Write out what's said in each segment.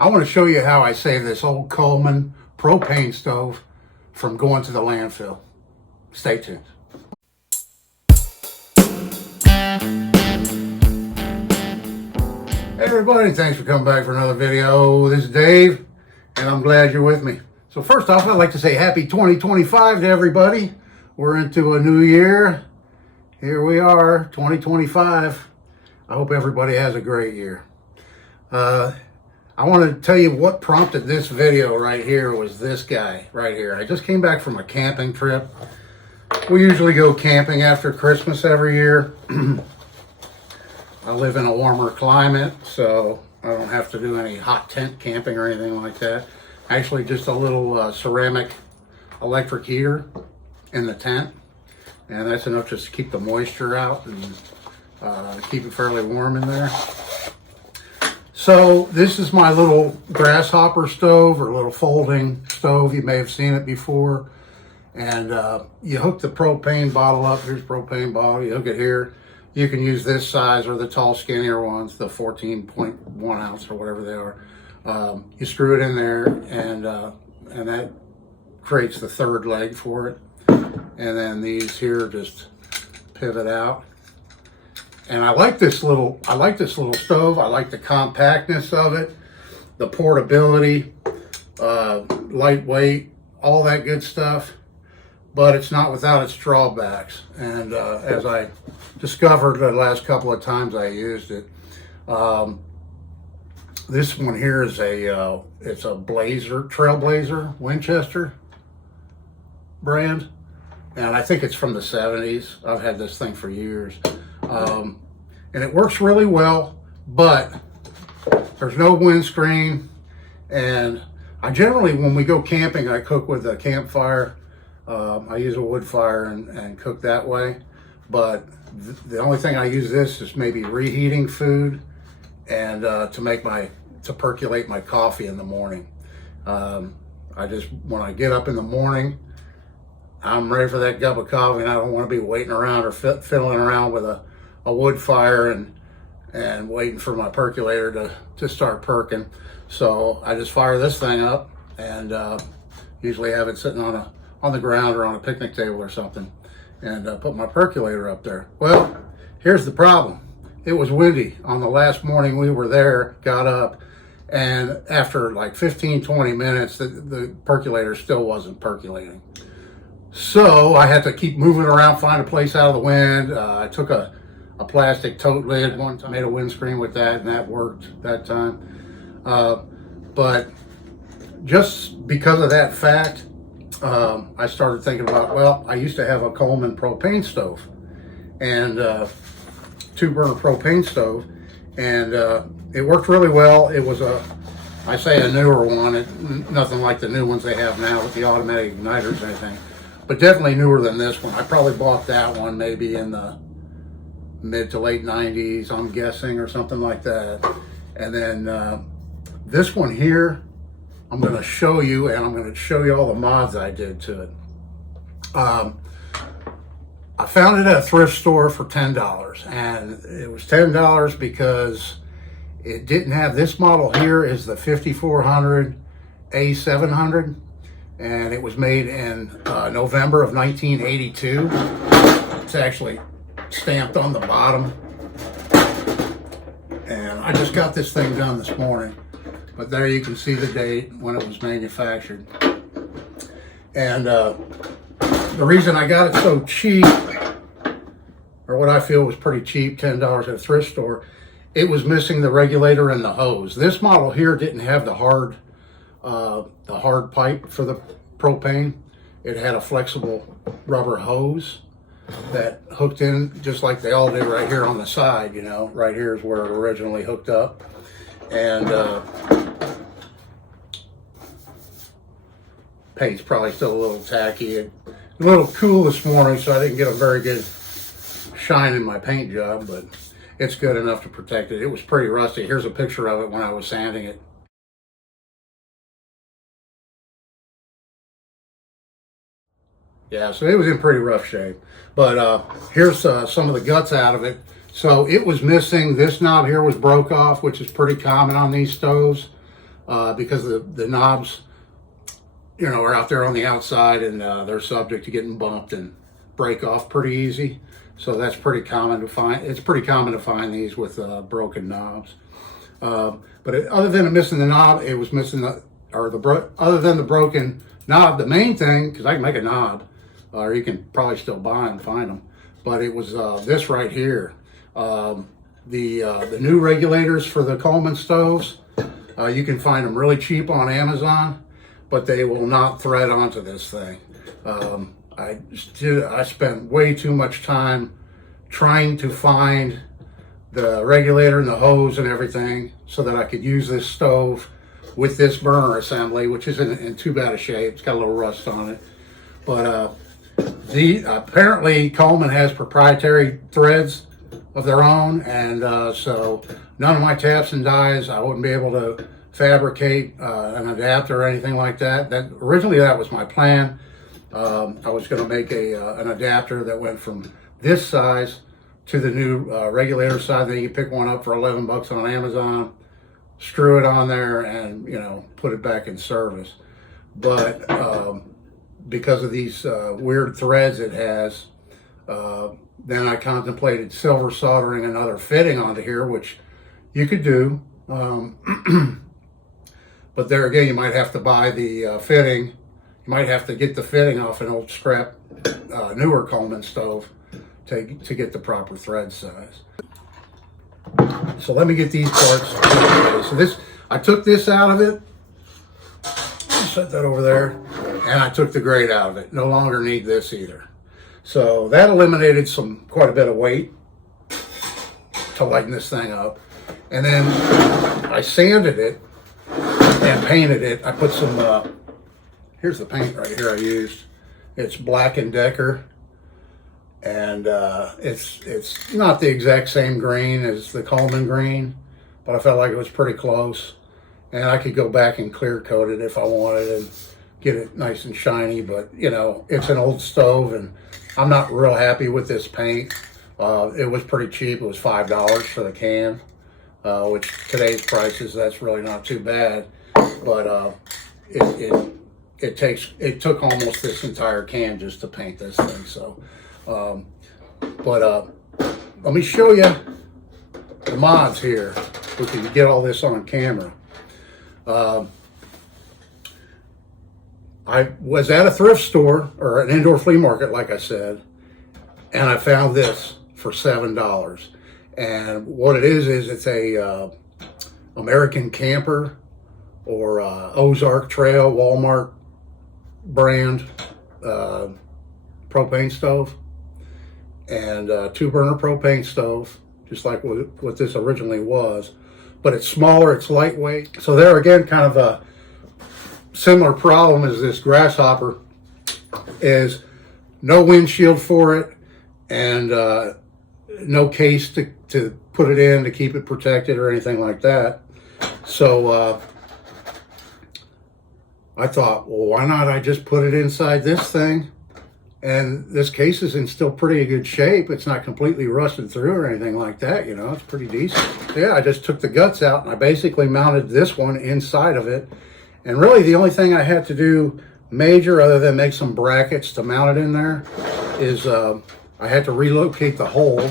I want to show you how I save this old Coleman propane stove from going to the landfill. Stay tuned. Hey everybody, thanks for coming back for another video. This is Dave, and I'm glad you're with me. So first off, I'd like to say happy 2025 to everybody. We're into a new year. Here we are, 2025. I hope everybody has a great year. I want to tell you what prompted this video right here was this guy right here. I just came back from a camping trip. We usually go camping after Christmas every year. I live in a warmer climate, so I don't have to do any hot tent camping or anything like that. Actually, just a little ceramic electric heater in the tent, and that's enough just to keep the moisture out and keep it fairly warm in there. So this is my little grasshopper stove, or little folding stove. You may have seen it before. And you hook the propane bottle up. Here's propane bottle. You hook it here. You can use this size or the tall, skinnier ones, the 14.1 ounce or whatever they are. You screw it in there, and that creates the third leg for it. And then these here just pivot out. And I like this little stove. I like the compactness of it, the portability, lightweight, all that good stuff. But it's not without its drawbacks. And as I discovered the last couple of times I used it, this one here is it's a Trailblazer Winchester brand, and I think it's from the 70s. I've had this thing for years. And it works really well, but there's no windscreen. And I generally, when we go camping, I cook with a campfire. I use a wood fire and cook that way. But the only thing I use this is maybe reheating food and to percolate my coffee in the morning. When I get up in the morning, I'm ready for that cup of coffee, and I don't want to be waiting around or fiddling around with a wood fire and waiting for my percolator to start perking. So I just fire this thing up, and usually have it sitting on the ground or on a picnic table or something, and put my percolator up there. Well, here's the problem. It was windy on the last morning we were there, got up, and after like 15-20 minutes, the percolator still wasn't percolating. So I had to keep moving around, find a place out of the wind. I took a plastic tote lid one time, made a windscreen with that, and that worked that time. But just because of that fact, I started thinking about, well, I used to have a Coleman propane stove, and 2-burner propane stove, and it worked really well. It was I say a newer one, nothing like the new ones they have now with the automatic igniters and everything, but definitely newer than this one. I probably bought that one maybe in the mid to late 90s, I'm guessing, or something like that. And then this one here, I'm going to show you, and I'm going to show you all the mods I did to it. I found it at a thrift store for $10, and it was $10 because it didn't have, this model here is the 5400 A700, and it was made in November of 1982. It's actually stamped on the bottom, and I just got this thing done this morning, but there you can see the date when it was manufactured. And the reason I got it so cheap, or what I feel was pretty cheap, $10 at a thrift store, it was missing the regulator and the hose. This model here didn't have the hard pipe for the propane. It had a flexible rubber hose that hooked in just like they all do right here on the side. You know, right here is where it originally hooked up. And paint's probably still a little tacky. A little cool this morning, so I didn't get a very good shine in my paint job, but it's good enough to protect it. It was pretty rusty. Here's a picture of it when I was sanding it. Yeah, so it was in pretty rough shape. But here's some of the guts out of it. So it was missing, this knob here was broke off, which is pretty common on these stoves. because the knobs, are out there on the outside, and they're subject to getting bumped and break off pretty easy. So that's pretty common to find. It's pretty common to find these with broken knobs. Other than missing the knob, it was missing other than the broken knob, the main thing, because I can make a knob, or you can probably still buy and find them, but it was this right here. The new regulators for the Coleman stoves, you can find them really cheap on Amazon, but they will not thread onto this thing. I spent way too much time trying to find the regulator and the hose and everything so that I could use this stove with this burner assembly, which isn't in too bad a shape. It's got a little rust on it. But apparently Coleman has proprietary threads of their own, and so none of my taps and dies, I wouldn't be able to fabricate an adapter or anything like that. Originally that was my plan. I was going to make an adapter that went from this size to the new regulator size. Then you can pick one up for $11 on Amazon, screw it on there, and put it back in service. But because of these weird threads it has, then I contemplated silver soldering another fitting onto here, which you could do. But there again, you might have to buy the fitting. You might have to get the fitting off an old scrap, newer Coleman stove to get the proper thread size. So let me get these parts. So I took this out of it, set that over there, and I took the grate out of it. No longer need this either. So that eliminated quite a bit of weight to lighten this thing up. And then I sanded it and painted it. I put some, here's the paint right here I used. It's Black & Decker. And it's not the exact same green as the Coleman green, but I felt like it was pretty close. And I could go back and clear coat it if I wanted and get it nice and shiny. But it's an old stove, and I'm not real happy with this paint. It was pretty cheap. It was $5 for the can, which today's prices, that's really not too bad. But it took almost this entire can just to paint this thing. So. Let me show you the mods here. We can get all this on camera. I was at a thrift store or an indoor flea market, like I said, and I found this for $7. And what it is it's a American Camper or Ozark Trail Walmart brand propane stove. And 2-burner propane stove, just like what this originally was, but it's smaller, it's lightweight. So there again, kind of a similar problem as this Grasshopper, is no windshield for it, and no case to put it in to keep it protected or anything like that. So I thought, well, why not I just put it inside this thing? And this case is in still pretty good shape. It's not completely rusted through or anything like that, it's pretty decent. Yeah, I just took the guts out and I basically mounted this one inside of it. And really the only thing I had to do major, other than make some brackets to mount it in there, is I had to relocate the hole.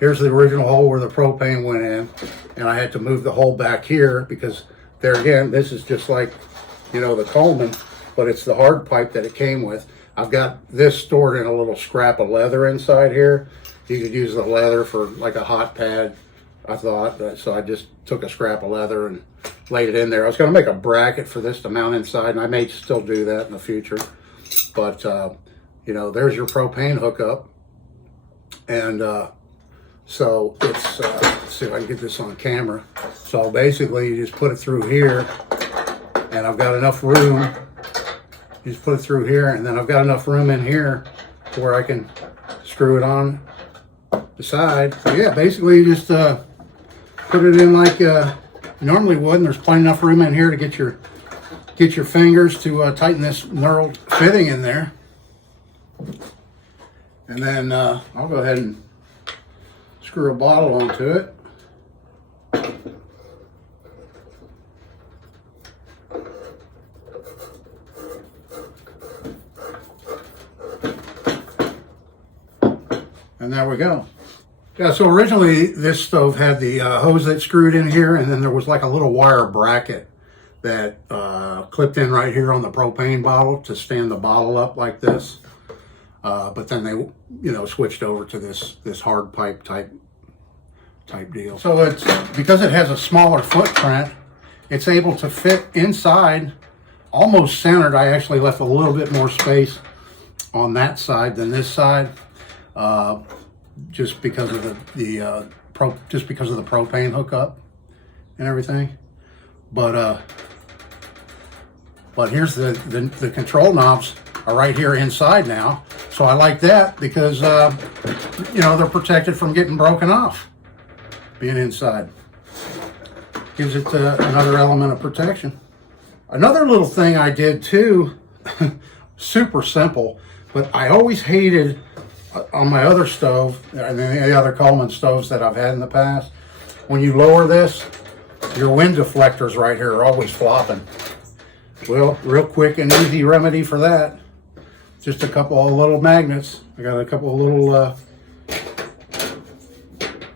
Here's the original hole where the propane went in, and I had to move the hole back here because there again, this is just like, the Coleman, but it's the hard pipe that it came with. I've got this stored in a little scrap of leather inside here. You could use the leather for like a hot pad, I thought. So I just took a scrap of leather and laid it in there. I was going to make a bracket for this to mount inside, and I may still do that in the future. But, there's your propane hookup. And so it's, let's see if I can get this on camera. So basically you just put it through here, and I've got enough room. You just put it through here, and then I've got enough room in here to where I can screw it on the side. So yeah, basically you just put it in like you normally would, and there's plenty enough room in here to get your fingers to tighten this knurled fitting in there. And then I'll go ahead and screw a bottle onto it. And there we go. Yeah, so originally this stove had the hose that screwed in here, and then there was like a little wire bracket that clipped in right here on the propane bottle to stand the bottle up like this. But then they, you know, switched over to this hard pipe type deal. So it's because it has a smaller footprint, it's able to fit inside, almost centered. I actually left a little bit more space on that side than this side, just because of the propane hookup and everything. But here's the control knobs are right here inside now. So I like that because, you know, they're protected from getting broken off, being inside. Gives it another element of protection. Another little thing I did too, super simple, but I always hated on my other stove, and the other Coleman stoves that I've had in the past, when you lower this, your wind deflectors right here are always flopping. Well, real quick and easy remedy for that, just a couple of little magnets. I got a couple of little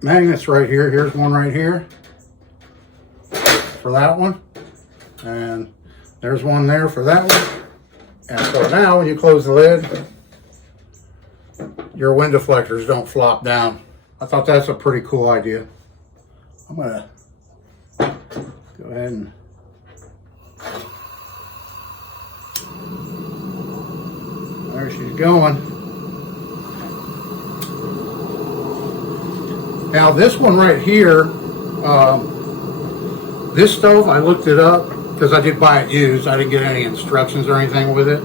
magnets right here. Here's one right here for that one, and there's one there for that one. And so now when you close the lid, your wind deflectors don't flop down. I thought that's a pretty cool idea. I'm gonna go ahead and there she's going. Now this one right here, this stove, I looked it up because I did buy it used. I didn't get any instructions or anything with it,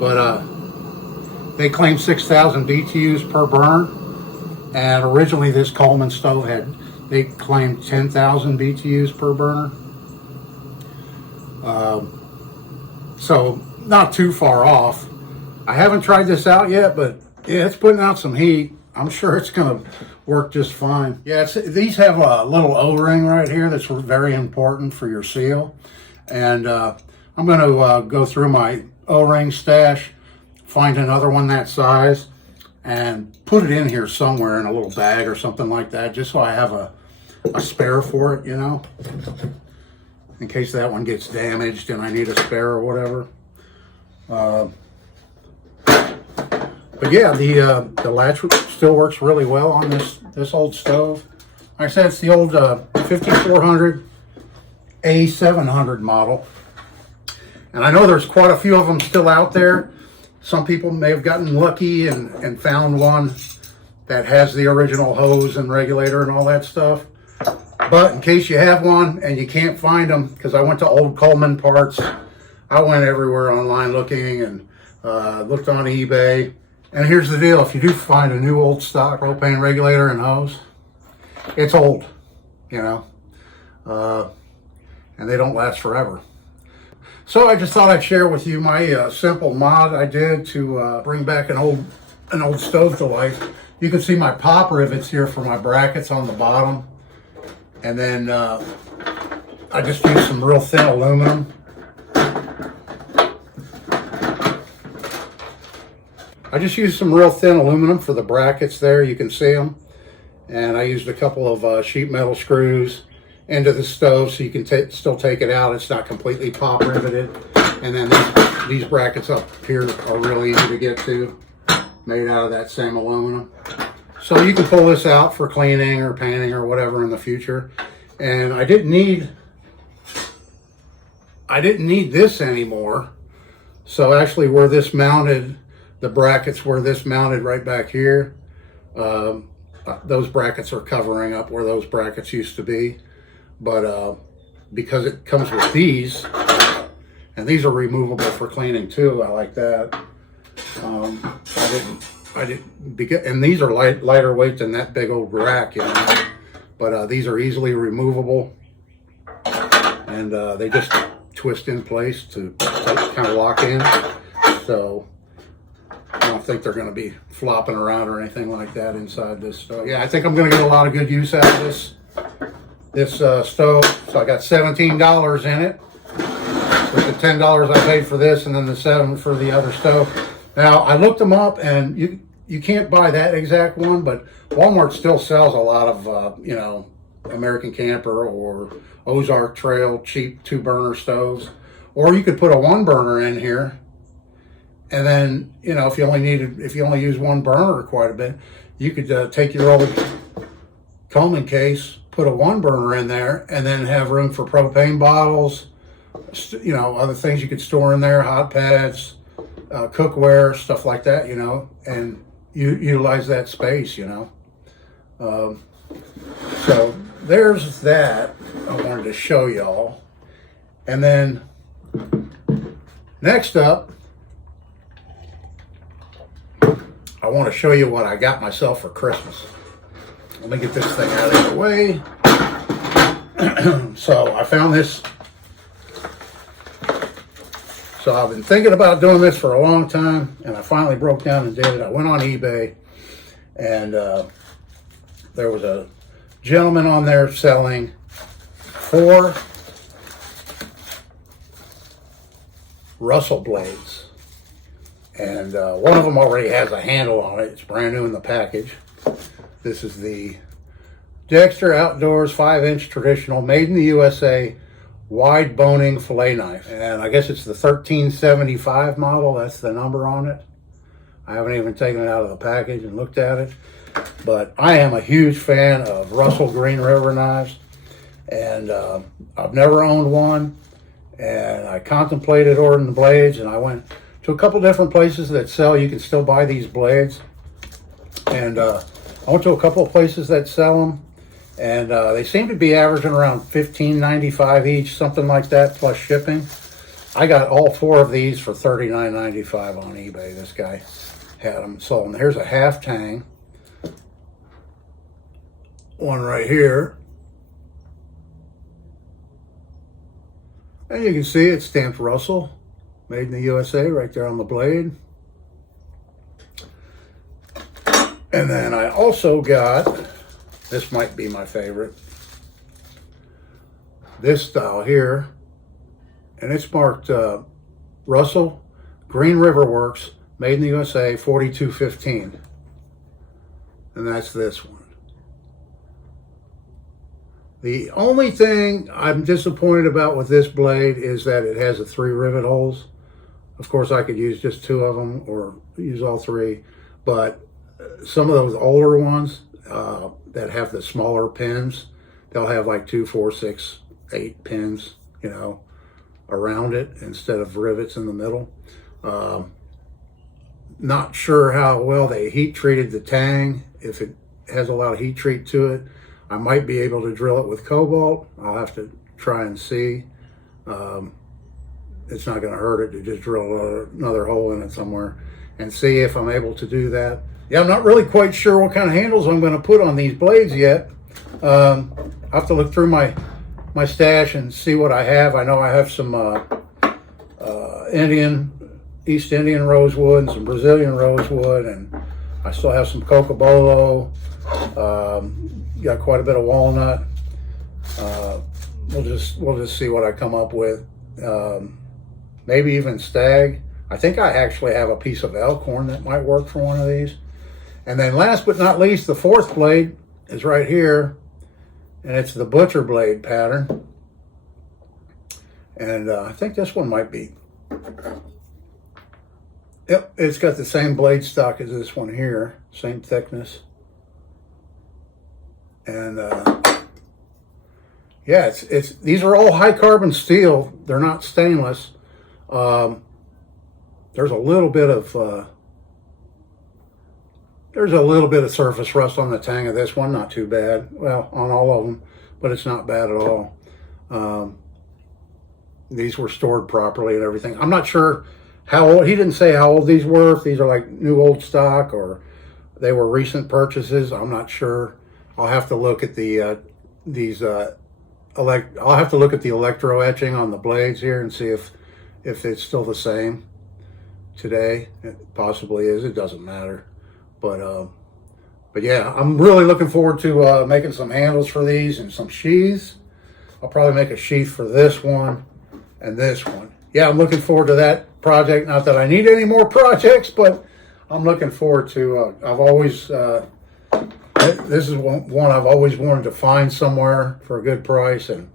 but they claim 6,000 BTUs per burner, and originally this Coleman stove they claimed 10,000 BTUs per burner. So not too far off. I haven't tried this out yet, but yeah, it's putting out some heat. I'm sure it's gonna work just fine. Yeah, these have a little O-ring right here that's very important for your seal. And I'm gonna go through my O-ring stash, find another one that size, and put it in here somewhere in a little bag or something like that, just so I have a spare for it, you know, in case that one gets damaged and I need a spare or whatever. But yeah, the latch still works really well on this old stove. Like I said, it's the old 5400 A700 model, and I know there's quite a few of them still out there. Some people may have gotten lucky and found one that has the original hose and regulator and all that stuff. But in case you have one and you can't find them, because I went to old Coleman parts, I went everywhere online looking and looked on eBay. And here's the deal, if you do find a new old stock propane regulator and hose, it's old, you know, and they don't last forever. So I just thought I'd share with you my simple mod I did to bring back an old stove to life. You can see my pop rivets here for my brackets on the bottom. And then I just used some real thin aluminum. I just used some real thin aluminum for the brackets there, you can see them. And I used a couple of sheet metal screws into the stove so you can still take it out. It's not completely pop riveted. And then these brackets up here are really easy to get to, made out of that same aluminum. So you can pull this out for cleaning or painting or whatever in the future. And I didn't need this anymore. So actually where this mounted, the brackets where this mounted right back here, those brackets are covering up where those brackets used to be. But because it comes with these, and these are removable for cleaning too, I like that. And these are lighter weight than that big old rack, you know. But these are easily removable, and they just twist in place to kind of lock in. So I don't think they're going to be flopping around or anything like that inside this stove. Yeah, I think I'm going to get a lot of good use out of this stove. So I got $17 in it. with the $10 I paid for this and then the $7 for the other stove. Now I looked them up, and you can't buy that exact one, but Walmart still sells a lot of you know, American Camper or Ozark Trail cheap 2-burner stoves, or you could put a 1-burner in here, and then, you know, if you only use 1 burner quite a bit, you could take your old Coleman case, put a 1-burner in there, and then have room for propane bottles, you know, other things you could store in there, hot pads, cookware, stuff like that, you know, and you utilize that space, you know. So there's that I wanted to show y'all. And then next up, I want to show you what I got myself for Christmas. Let me get this thing out of the way. So I found this. So I've been thinking about doing this for a long time, and I finally broke down and did it. I went on eBay, and there was a gentleman on there selling 4 Russell blades. And one of them already has a handle on it. It's brand new in the package. This is the Dexter Outdoors 5-inch traditional, made in the USA, wide boning fillet knife. And I guess it's the 1375 model. That's the number on it. I haven't even taken it out of the package and looked at it. But I am a huge fan of Russell Green River knives. And I've never owned one. And I contemplated ordering the blades, and I went to a couple different places that sell, you can still buy these blades. And I went to a couple of places that sell them, and they seem to be averaging around $15.95 each, something like that, plus shipping. I got all 4 of these for $39.95 on eBay. This guy had them sold. And here's a half tang, one right here. And you can see it's stamped Russell, made in the USA, right there on the blade. And then I also got, this might be my favorite, this style here. And it's marked Russell Green River Works, made in the USA, 4215. And that's this one. The only thing I'm disappointed about with this blade is that it has the 3 rivet holes. Of course, I could use just 2 of them or use all 3, but some of those older ones that have the smaller pins, they'll have like 2, 4, 6, 8 pins, you know, around it instead of rivets in the middle. Not sure how well they heat treated the tang. If it has a lot of heat treat to it, I might be able to drill it with cobalt. I'll have to try and see. It's not going to hurt it to just drill another hole in it somewhere and see if I'm able to do that. Yeah, I'm not really quite sure what kind of handles I'm going to put on these blades yet. I have to look through my stash and see what I have. I know I have some East Indian rosewood and some Brazilian rosewood, and I still have some cocobolo. Got quite a bit of walnut. We'll just see what I come up with. Maybe even stag. I think I actually have a piece of elkhorn that might work for one of these. And then last but not least, the 4th blade is right here, and it's the butcher blade pattern. And I think this one might be, yep, it's got the same blade stock as this one here, same thickness. And yeah, it's these are all high carbon steel. They're not stainless. There's a little bit of surface rust on the tang of this one. Not too bad. Well, on all of them, but it's not bad at all. These were stored properly and everything. I'm not sure how old. He didn't say how old these were. If these are like new old stock or they were recent purchases. I'm not sure. I'll have to look at the I'll have to look at the electro etching on the blades here and see if it's still the same today. It possibly is. It doesn't matter. But yeah, I'm really looking forward to making some handles for these and some sheaths. I'll probably make a sheath for this one and this one. yeah, I'm looking forward to that project. Not that I need any more projects, but I'm looking forward to. I've always this is one I've always wanted to find somewhere for a good price, and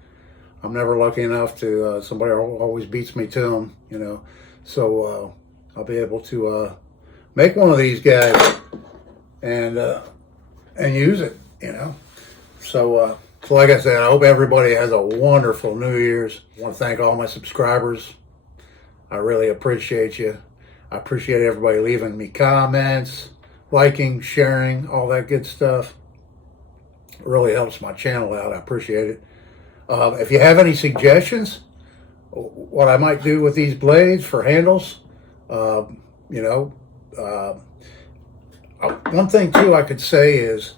I'm never lucky enough to. Somebody always beats me to them, you know. So I'll be able to make one of these guys and use it, you know. So. So like I said, I hope everybody has a wonderful New Year's. I want to thank all my subscribers. I really appreciate you. I appreciate everybody leaving me comments, liking, sharing, all that good stuff. It really helps my channel out. I appreciate it. If you have any suggestions, what I might do with these blades for handles, you know, one thing too I could say is,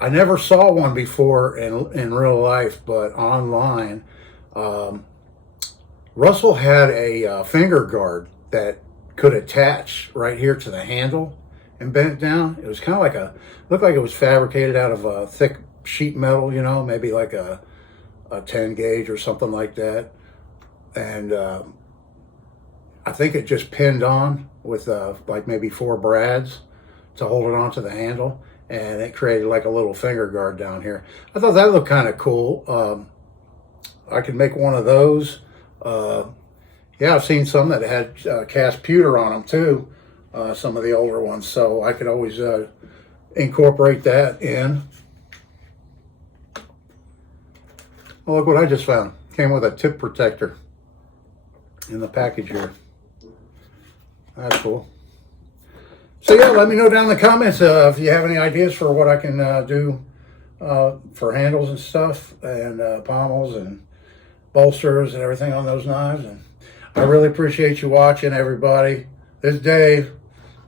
I never saw one before in real life, but online, Russell had a finger guard that could attach right here to the handle and bend it down. It was kind of like looked like it was fabricated out of a thick sheet metal, you know, maybe like a 10 gauge or something like that. And I think it just pinned on with like maybe 4 brads to hold it onto the handle. And it created like a little finger guard down here. I thought that looked kind of cool. I could make one of those. Yeah, I've seen some that had cast pewter on them too, some of the older ones. So I could always incorporate that in. Oh, look what I just found. Came with a tip protector in the package here. That's cool. So yeah, let me know down in the comments if you have any ideas for what I can do for handles and stuff, and pommels and bolsters and everything on those knives. And I really appreciate you watching, everybody. This is Dave.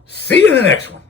See you in the next one.